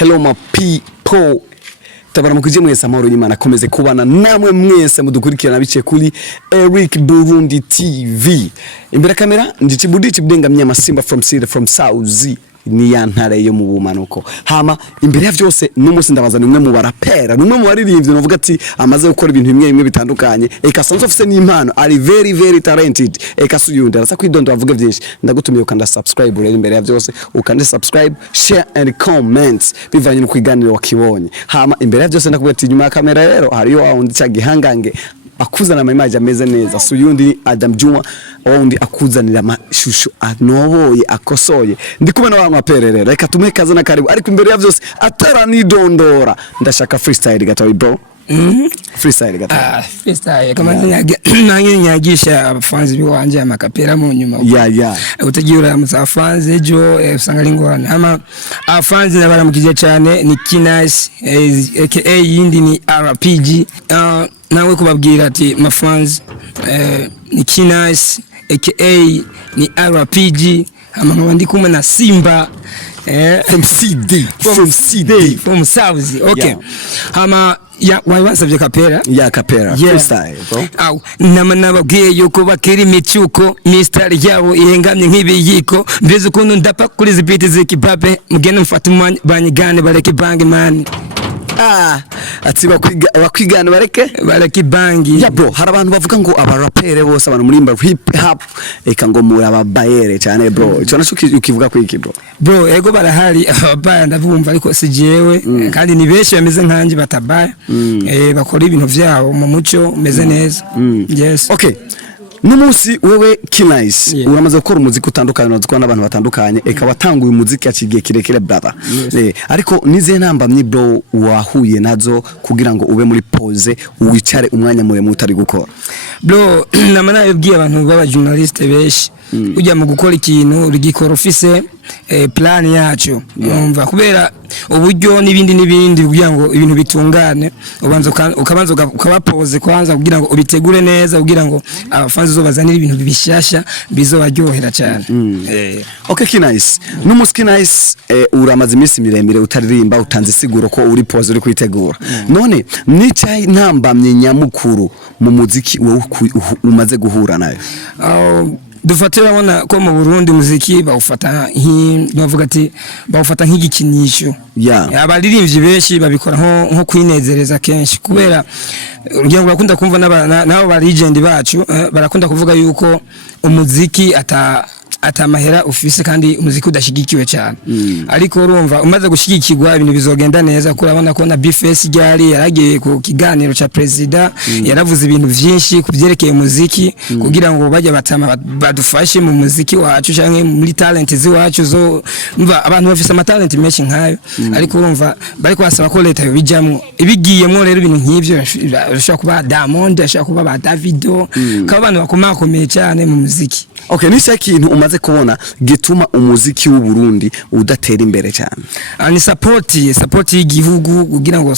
Hello my people. Tabaramukije mwese amahoro y'Imana akomeze kubana namwe mwese mudukurikirana biciye kuri Eric Burundi TV. Imbere kamera ndicibudi cibudenga mnyamasimba from South ni yantare yo mu bumanuko. Hama imbere ya vyose n'umunsi ndabazana umwe mu barapera, numwe mu baririmbyi novuga ati amaze gukora ibintu bimwe bitandukanye. Eka sanzo ofise ni impano, ari very talented. Eka suyunda arasa kwidondo avuga byinshi. Ndagutumiye ukanda subscribe rero imbere ya vyose, ukanda subscribe, share and comment bivanye no kwiganira wakibonye. Hama imbere ya vyose ndakubwira ati nyuma ya kamera rero hariyo wawundi cyagihangange akuzana amayimaje ameze neza. Suyundi Adam Juma wundi akuzanira amashusho anoboye akosoye. Ndi kubona wa maperere reka tumwe kaza na karibu ariko imbere ya vyose ataranidondora ndashaka freestyle gatoyi bro. Freestyle gatoyi. Freestyle kama nyagisha abafanzi biwanje amakapera mu nyuma. Yeah. Utagira muzafanzi ejo usanga lingwana ama abafanzi nabaramukije cyane ni Kinas aka yindi ni RPG. Nawe kubabwira ati mafans ni Kinas aka ni RPG ama ndi kumwe na Simba from South. Okay. Yeah. Ama ya wansavye kapera freestyle bro. Au nababwiye yuko bakiri micuko mistari yabo ihengamye nk'ibiyiko mbeze ukuntu ndapa kuri zipiti zikibabe mugene mfata banyigane bareke bangi man. Ati bakwigana bareke bangi. Ya bro, hari abantu bavuga ngo abarapere bose abantu murimba hip hop eka ngo muri ababayere cyane bro. Cyo naco ukivuga ko iki bro? Bro, ego barahari ababaya ndabumva ariko si jewe kandi ni benshi bameze nkanje batabaya. Bakora ibintu vyabo mu muco umeze neza. Yes. Okay. Numunsi wewe Kinas uramaze gukora umuziki utandukanye n'azikwa n'abantu batandukanye eka watanguye umuziki acigiye kirekire brother. Ariko nize ntambamye bro wahuye nazo kugira ngo ube muri pause wicare umwanya muremure utari gukora. Bro namana yabwiye abantu baba journaliste beshi ujya mu gukora ikintu urigikora office plan yacu umva kubera uburyo nibindi kugira ngo ibintu bitungane ukabanza ukabapose kwanza kugira ngo ubitegure neza kugira ngo abafanzi zo bazanira ibintu bibishasha bizobaryohera cyane. Okay Kinas Kinas uramaze iminsi miremire utaririmba utanze siguro ko uri pose uri kwitegura none nicyayi ntambamye nyamukuru mu muziki wowe umaze guhura nayo. Dufatira wana ko mu Burundi muziki bawufata bavuga ati bawufata nk'igikinisho. Abaririmbyi benshi babikora nko kwinezereza kenshi kubera urugero bakunda kumva nabo ba legend bacu barakunda kuvuga yuko umuziki atamahera ufise kandi umuziki udashigikiwe cyane. Ariko urumva umaze gushigikirwa ibintu bizogenda neza kurabona ko na BFS ryari yaragiye ku kiganiro cha president yaravuze ibintu vyinshi kubyerekeye umuziki kugira ngo bajye batama badufashe mu muziki wacu canke muri talent ziwacu zo umva abantu bafise ama talent menshi nkayo. Ariko urumva bari kwasaba ko leta bijamwe ibigiyemo rero ibintu nk'ivyo bashaka kuba Diamond bashaka kuba ba Davido ka abantu bakomakomeye cyane mu muziki. Okay, ni kintu umaze kubona gituma umuziki w'u Burundi udatera imbere cyane. Ni support y'igihugu kugira ngo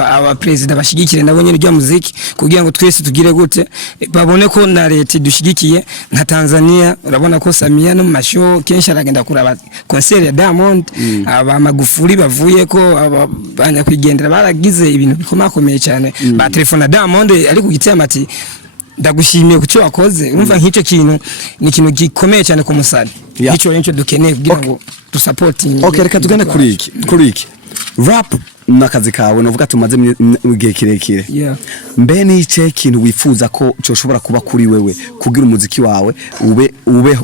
aba president bashigikire nabo nyene rya muziki kugira ngo twese tugire gute babone ko na leta dushigikiye nka Tanzania urabona ko Samia no masho kenshi aragenda kuraba concert ya Diamond aba Magufuli bavuye ko abanya kwigendera baragize ibintu bikomakomeye cyane ba telefone Diamond ari kugitema ati ndagushimiye kucyo wakoze umva nk'icyo kintu ni ikintu gikomeye cyane ku musari nicyo dukeneye kugira ngo dusupporting. Okay, reka tugane kuri iki rap nakazi kawe novuga tumaze igihe kirekire. Mbe ni ice kintu wifuza ko cyoshobora kuba kuri wewe kugira umuziki wawe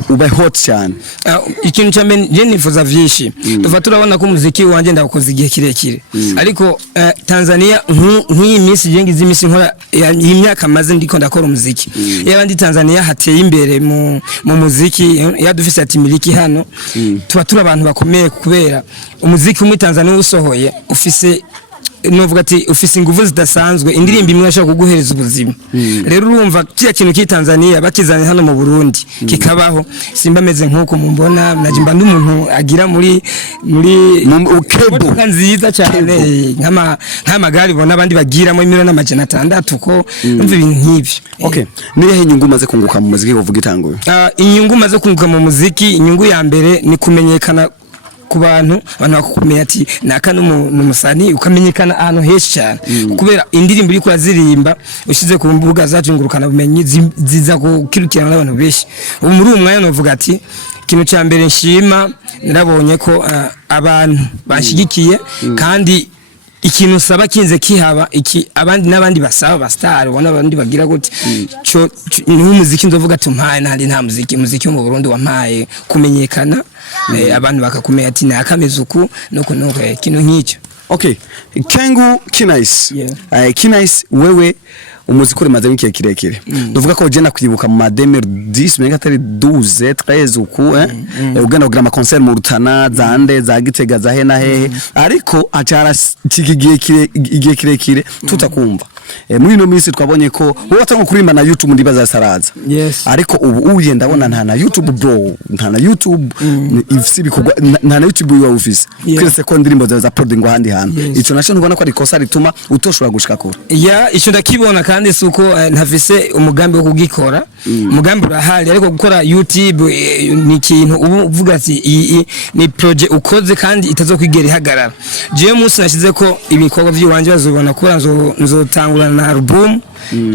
ube hot cyane? Ikintu cyambe je nifuza vyinshi dufatura urabona ko umuziki wanje ndakoze igihe kirekire ariko Tanzania nk'iyi minsi jengize imisi nkora y'imyaka maze ndiko ndakora umuziki yabandi Tanzania hateye imbere mu muziki yadufise ati miliki hano tubatura abantu bakomeye kubera umuziki muri Tanzania usohoye ufise novuga ati ufise ingufu zidasanzwe indirimbo imwe ashaka kuguhereza ubuzima. Rero urumva cya kintu ki Tanzania bakizanye hano mu Burundi kikabaho simba meze nkuko mumbona najimba n'umuntu agira muri ukebo nziza cyane nk'amagari bona abandi bagira mu 1,600 ko umva ibintu nk'ibyo. Okay, niye inyungu maze kunguka mu muziki uvuga itanguye? Inyungu maze kunguka mu muziki inyungu ya mbere ni kumenyekana ku bantu bakakumenya ati naka n'umusani ukamenyekana ahantu henshi cyane kubera indirimbo uri kwazirimba ushize ku mbuga zacu ngurukana bumenyi ziza gukirukirana n'abantu benshi muri uwo mwanya novuga ati ikintu cya mbere nshima narabonye ko abantu bashigikiye kandi ikintu saba kinze kihaba iki abandi n'abandi basaba ba star ubona abandi bagira gute cyo n'umuziki ndovuga tumpaye nandi nta muziki mu Burundi wampaye kumenyekana abantu bakakumenya ati nakamezuku nuko ikintu nk'icyo. Okay, Kengu Kinais. Kinais wewe umuziki uri maze w'ikihe kirekire ndavuga ko je nakwibuka mu mademe 10 menga atari 12 13 uku ugana kugira ama concert mu Rutana zande za Gitega za hena hehe ariko acara igihe kirekire tutakumva muri no minsi twabonye ko wowe atango kurimba na YouTube ndibaza saraza ariko ubu uye ndabona nta na YouTube bro nta na YouTube ifisi bikogwa nta na YouTube yo office kwese ko ndirimbo za uploading handi hano ico naco ntubona ko ari kosa rituma utoshobora gushika kure ico ndakibona kandi suko ntafise umugambi wo kugikora umugambi urahari ariko gukora YouTube ni ikintu uvuga ati ni project ukoze kandi itazokwigera ihagarara je munsi nashize ko ibikorwa by'iwanje bazobona ko nzotangura na album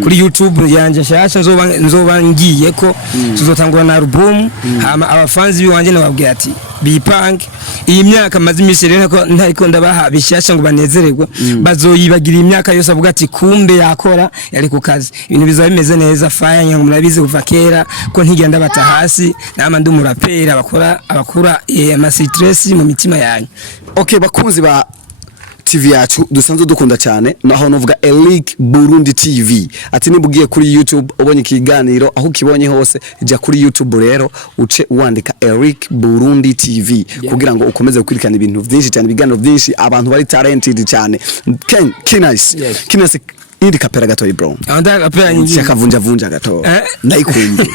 kuri YouTube yanje shasha nzoba ngiye ko tuzotangura na album hama abafanzi biwanje nababwiye ati bipange iyi myaka maze imisi rero ko ntariko ndabaha bishasha ngo banezererwe bazoyibagira imyaka yose avuga ati kumbe yakora yari ku kazi ibintu bizaba bimeze neza faya nyango murabize kuva kera ko ntigenda bata hasi nama ndi umurapera abakura ama stress mu mitima yanyu. Okay, bakunzi ba TV yacu dusanzwe dukunda cyane naho novuga Eric Burundi TV ati nibugiye kuri YouTube ubonye ikiganiro aho kibonye hose jya kuri YouTube rero uce uwandika Eric Burundi TV kugira ngo ukomeze gukurikirana ibintu byinshi cyane ibiganiro byinshi abantu bari talented cyane. Kinais indi kapera gato bro anda kapera nyingi yakavunja gato naikumbu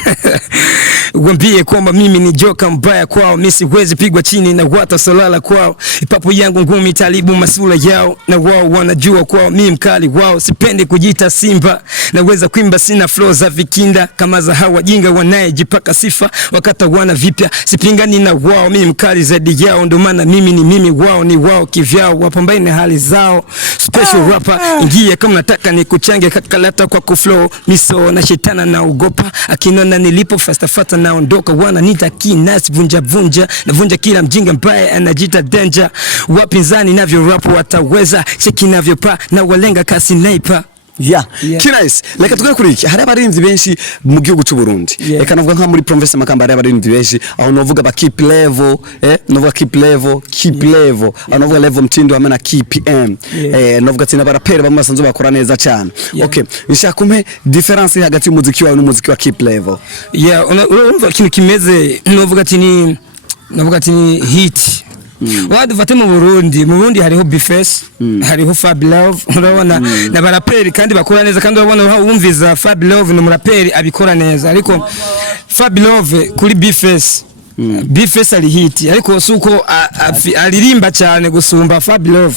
Gwambie kwamba mimi ni joka mbaya kwao, mimi siwezi pigwa chini na wata salala kwao. Ipapo yangu ngumi talibu masula yao, na wao wanajua kwao mimi mkali wao. Sipendi kujita simba, naweza kuimba sina flow za vikinda kama za hawa jinga wanayejipaka sifa wakata wana vipya. Sipingani na wao, mimi mkali zaidi yao, ndo maana mimi ni mimi, wao ni wao kivyao. Wapambane hali zao, special rapper ingie kama nataka nikuchange kakalata kwa kuflow. Miso na shetana na ugopa, akinona nilipo fasta naondoka. Wana nita Kinais vunja na vunja kila mjinga mbaye anajita danger. Wapinzani navyo rap wataweza, cheki navyo pa na walenga kasi naipa. Kinais leka tukore kuri iki hari abarinzi benshi mu gihugu cy'u Burundi reka navuga nka muri province Makamba hari abarinzi benshi aho novuga ba keep level novuga keep level aho novuga level mtindo hamwe na KPM novuga tina barapera bamasanzo bakora neza cyane. Okay, nshaka kumpe difference hagati y'umuziki wawe n'umuziki wa keep level. Urumva kintu kimeze novuga tini hit. Wadu fate mu Burundi hariho Bifes, hariho Fab Love, urabona na baraperi kandi bakora neza kandi urabona wumviza Fab Love no muraperi abikora neza ariko Fab Love kuri Bifes Bifes ali hit ariko suko alirimba cyane gusumba Fab Love.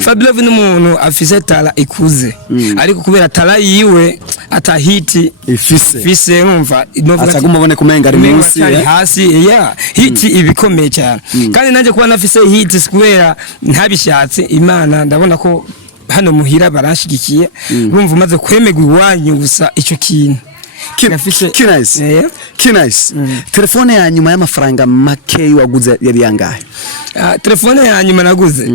Fab Love ni umuntu afise tala ikuze ariko kubera tala yiwe ata hit ifise umva atagumubone kumenga ari munsi hasi hit ibikomeye cyane kandi nanje kuba nafise hit kubera ntabishatse Imana ndabona ko hano muhira barashigikiye urumva umaze kwemegwa iwanyu gusa ico kintu. Kinais telefone ya nyuma y'amafaranga make waguze yari yangahe? Telefone ya nyuma naguze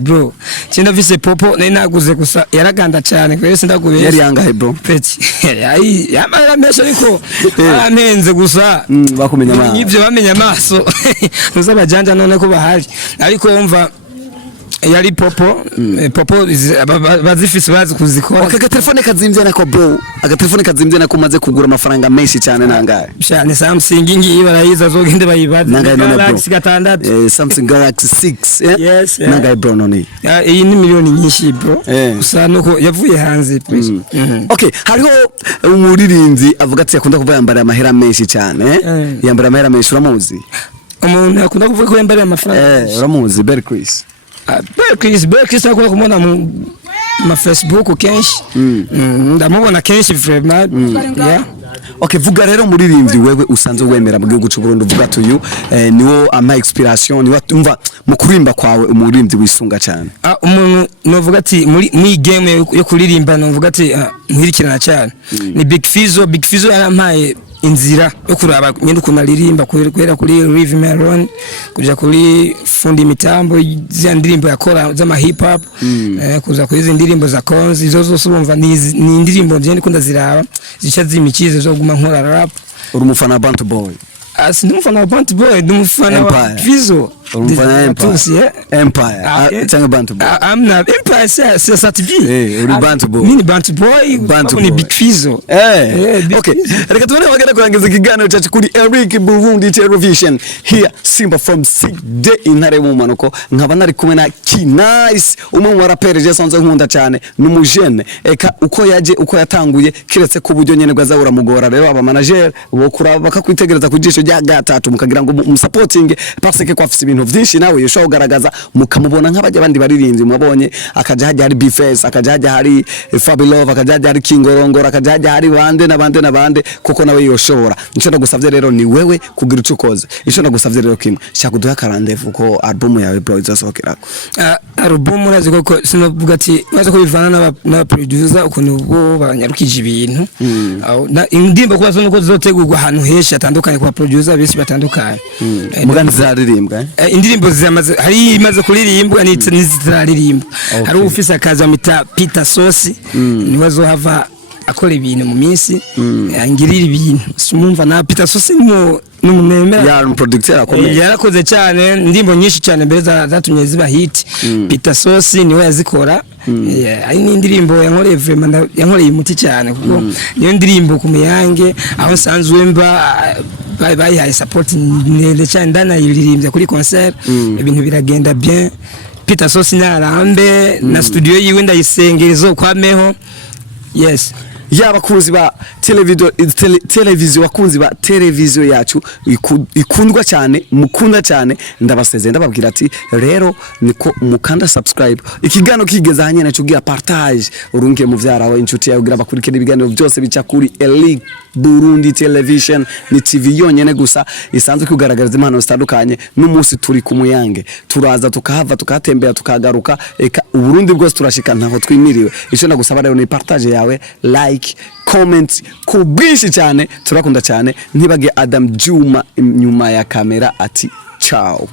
bro cyenda vise popo naguze gusa yaraganda cyane kwese sindaguye. Yari yangahe bro? Peti yamara mesha ariko amenze gusa bakumenya amaso nivyo bamenya amaso uzabajanja none ko bahari ariko umva yari popo bazifise bazi kuzikora. Okay, telefone kazimvye nako bro telefone kazimvye nako maze kugura amafaranga menshi cyane nangahe? Cyane Samsung ngi barayiza zogende bayibaza Galaxy gatandatu Samsung Galaxy 6 nangahe bro none? Iyi ni miliyoni nyinshi bro gusa nuko yavuye hanze please. Okay, hariho umuririnzi avuga ati yakunda kuva yambara amahera menshi cyane yambara amahera menshi uramuzi? Umuntu akunda kuvuga ko yambara amafaranga uramuzi Berkris? Berkris akora kumona mu Facebook kenshi ndamubona kenshi vraiment Okay, vuga rero muririmbyi wewe usanzwe wemera mu gihugu cy'u Burundi uvuga tuyu niwo ama inspiration niwo umva mu kurimba kwawe umuririmbyi wisunga cyane. Umuntu novuga ati muri game yo kuririmba novuga ati muhirikirana cyane ni Big Fizzo yarampaye inzira yo kuraba nyine ukuntu aririmba kwera kuri Rive Melon kuja kuri fundi mitambo za ndirimbo yakora z'ama hip hop kuza kuri izi ndirimbo za konzi izo zose urumva ni indirimbo je ndikunda ziraba zica zimikize zo guma nkora rap. Uri umufana Bantu Boy? Ndi umufana wa Bantu Boy, ndi umufana wa Fizzo. Empire. Cyangwa Bantu Boy. I'm not Empire c'est Satbi. Uri Bantu Boy. Mini Bantu Boy, ni Big Fizzo. Okay. Reka tuone wagenda kurangiza kiganiro cyacu kuri Eric Burundi Television. Here Simba from Sick Day intare mu manuko nkaba nari kumwe na Nice umwe mu rapper je sanze nkunda cyane numujene eka uko yatanguye kiretse ku buryo nyene bwa zawura mugora rero aba manager bo kuraba bakakwitegereza kujisho rya gatatu mukagira ngo musupporting parce que kwafise ibintu byinshi nawe yosha ugaragaza mukamubona nk'abajya bandi baririmbyi mwabonye akaja hajya hari Bface akaja hajya hari Fabilove akaja hajya hari Kingorongora akaja hajya hari bande kuko nawe yoshobora nico ndagusavye rero ni wewe kugira uco koze ico ndagusavye rero kimwe shaka duha karandevu ko album yawe bro izasohokerako album urazi koko sinovuga ati maze ko bivana na producer ukuntu bo banyarukije ibintu indimba kuba nuko zizotegurwa ahantu heshi atandukanye kwa producer bisi batandukanye mugani zaririmbwa indirimbo zamaze hari imaze kuririmbwa n'izitaririmba hari ufise akaza mita Peter Sauce niwe zohava akora ibintu mu minsi angirira ibintu sumumva na Peter Sauce n'umunemera ya producteur akomeye yarakoze cyane ndimbo nyinshi cyane mbere zatumye ziba hit Peter Sauce niwe yazikora ari n'indirimbo yankoreye vraiment yankoreye umuti cyane kuko niyo ndirimbo ku Muyange aho sanzwe mba bayihaye support nende cyane ndana yiririmbye kuri concert ibintu biragenda bien Peter Sauce narambe na studio yiwe ndayisengerezo kwameho yes yabakunzi ba televiziyo bakunzi ba televiziyo yacu ikundwa cyane mukunda cyane ndabasezeye ndababwira ati rero niko mukanda subscribe ikigano kigeza hanye nacu gira partage urunge mu vyarawe inshuti yawe gira bakurikira ibiganiro byose bica kuri Eric Burundi Television ni TV yonyene gusa isanzwe kugaragariza impano zitandukanye n'umunsi turi ku Muyange turaza tukahava tukatembera tukagaruka eka uburundi bwose turashika ntaho twimiriwe ico nagusaba rero ni partage yawe like comment kubwishi cyane turakunda cyane ntibage Adam Juma nyuma ya kamera ati ciao.